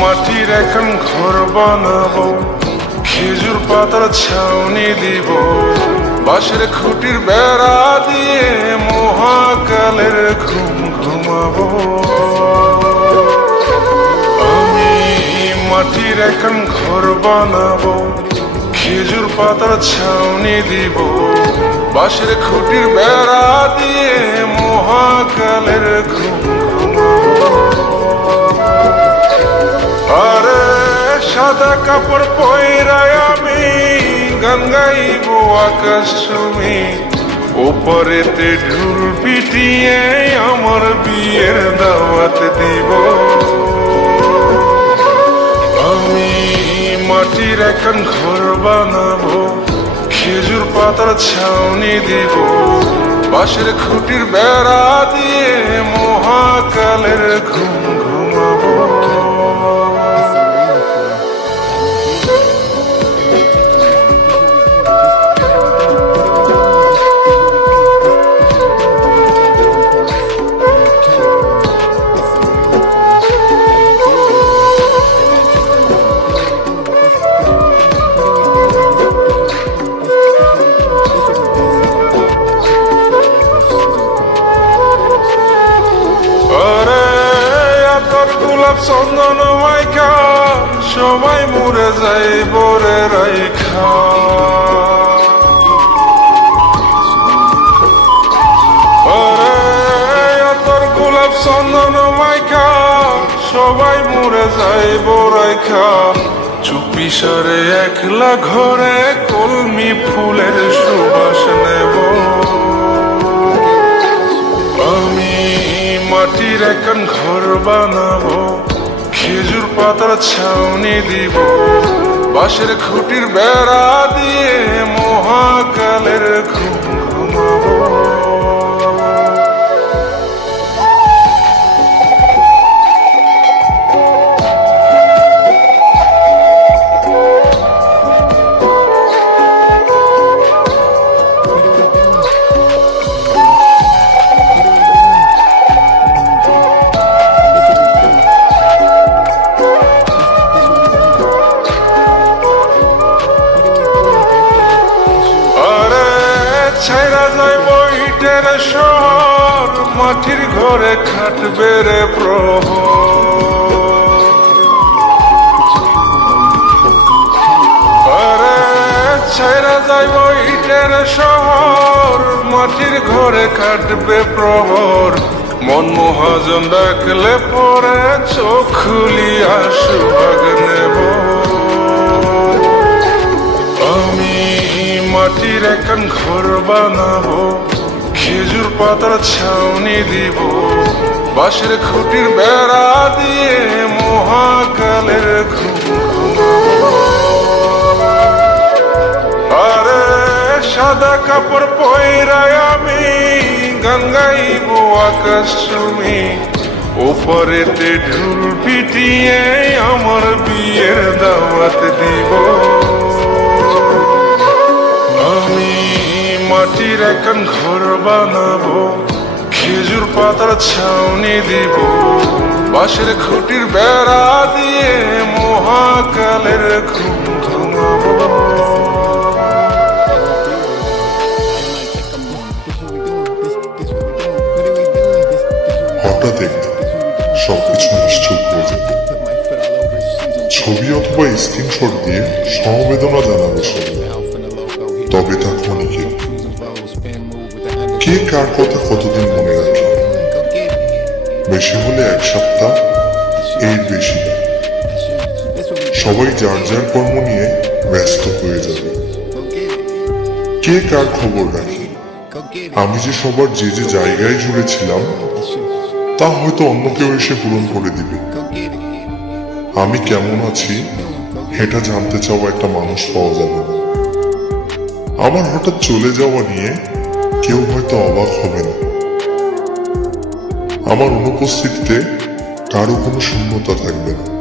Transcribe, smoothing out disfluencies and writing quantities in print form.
মাটির এখন ঘর বানাবো, খেজুর পাতার ছাউনি দিব, বাঁশের খুঁটির বেড়া দিয়ে মহাকালের ঘুম ঘুমাবো। আমি মাটির এখন ঘর বানাবো, খেজুর পাতার ছাউনি দিব, বাঁশের খুঁটির বেড়া দিয়ে মহাকালের ঘুম ঘুমাবো। আরে সাদা কাপড় পয়রায় আমি গান গাইব আকাশ ছুমি, ওপরেতে ঢুল পিটিয়ে আমার বিয়ের দাওয়াত দিব। আমি মাটির এখন ঘর বানাবো, খেজুর পাতার ছাউনি দিব, বাঁশের খুঁটির বেড়া দিয়ে মহাকালের ঘুম ঘুমাবো। গোলাপ চন্দন মাইখা সবাই মরে যাই বরে রাইখা, তোর গোলাপ চন্দন মাইখা সবাই মরে যাই বরাইখা, চুপি সরে একলা ঘরে কলমি ফুলের সুবাস নেব। আমি মাটির এখন ঘর বানাবো, খেজুর পাতার ছাউনি দিব, বাঁশের খুঁটির বেড়া দিয়ে মহাকালের ঘুম ঘুমাবো। ছাইরা যাইব ইটের শহর, মাটির ঘরে খাটবে রে প্রহর। আরে ছাইরা যাইব ইটের শহর, মাটির ঘরে খাটবে প্রহর। মন মহাজন ডাকলে পরে চোখ খুলিয়া সুভাগ নেব। মাটির এখন ঘর বানাবো, খেজুর পাতার ছাউনি দিব, বাঁশের খুঁটির বেড়া দিয়ে মহাকালের ঘুম ঘুমাবো। আরে সাদা কাপড় পয়রায় আমি গান গাইব আকাশ ছুমি, ওপরেতে ঢুল পিটিয়ে আমার বিয়ের দাওয়াত দিব। আমি মাটির এখন ঘর বানাবো, খেজুর পাতার ছাউনি দিব, বাঁশের খুঁটির বেড়া দিয়ে মহাকালের ঘুম ঘুমাবো। হঠাৎ সবকিছু নিশ্চুপ হয়ে যাবে। ছবি অথবা স্ক্রিনশট দিয়ে সমবেদনা জানাবে সবাই, তবে তা ক্ষণিকে। কে কার কথা কতদিন মনে রাখে? বেশি হলে এক সপ্তাহ, এর বেশি না। সবাই যার যার কর্ম নিয়ে ব্যস্ত হয়ে যাবে। কে কার খবর রাখে? আমি যে সবার যে যে জায়গায় জুড়েছিলাম তা হয়তো অন্য কেউ এসে পূরণ করে দিবে। আমি কেমন আছি এটা জানতে চাওয়া একটা মানুষ পাওয়া যাবে না। আমার হঠাৎ চলে যাওয়া নিয়ে কেউ হয়তো অবাক হবে না। আমার অনুপস্থিতিতে কারো কোনো শূন্যতা থাকবে না।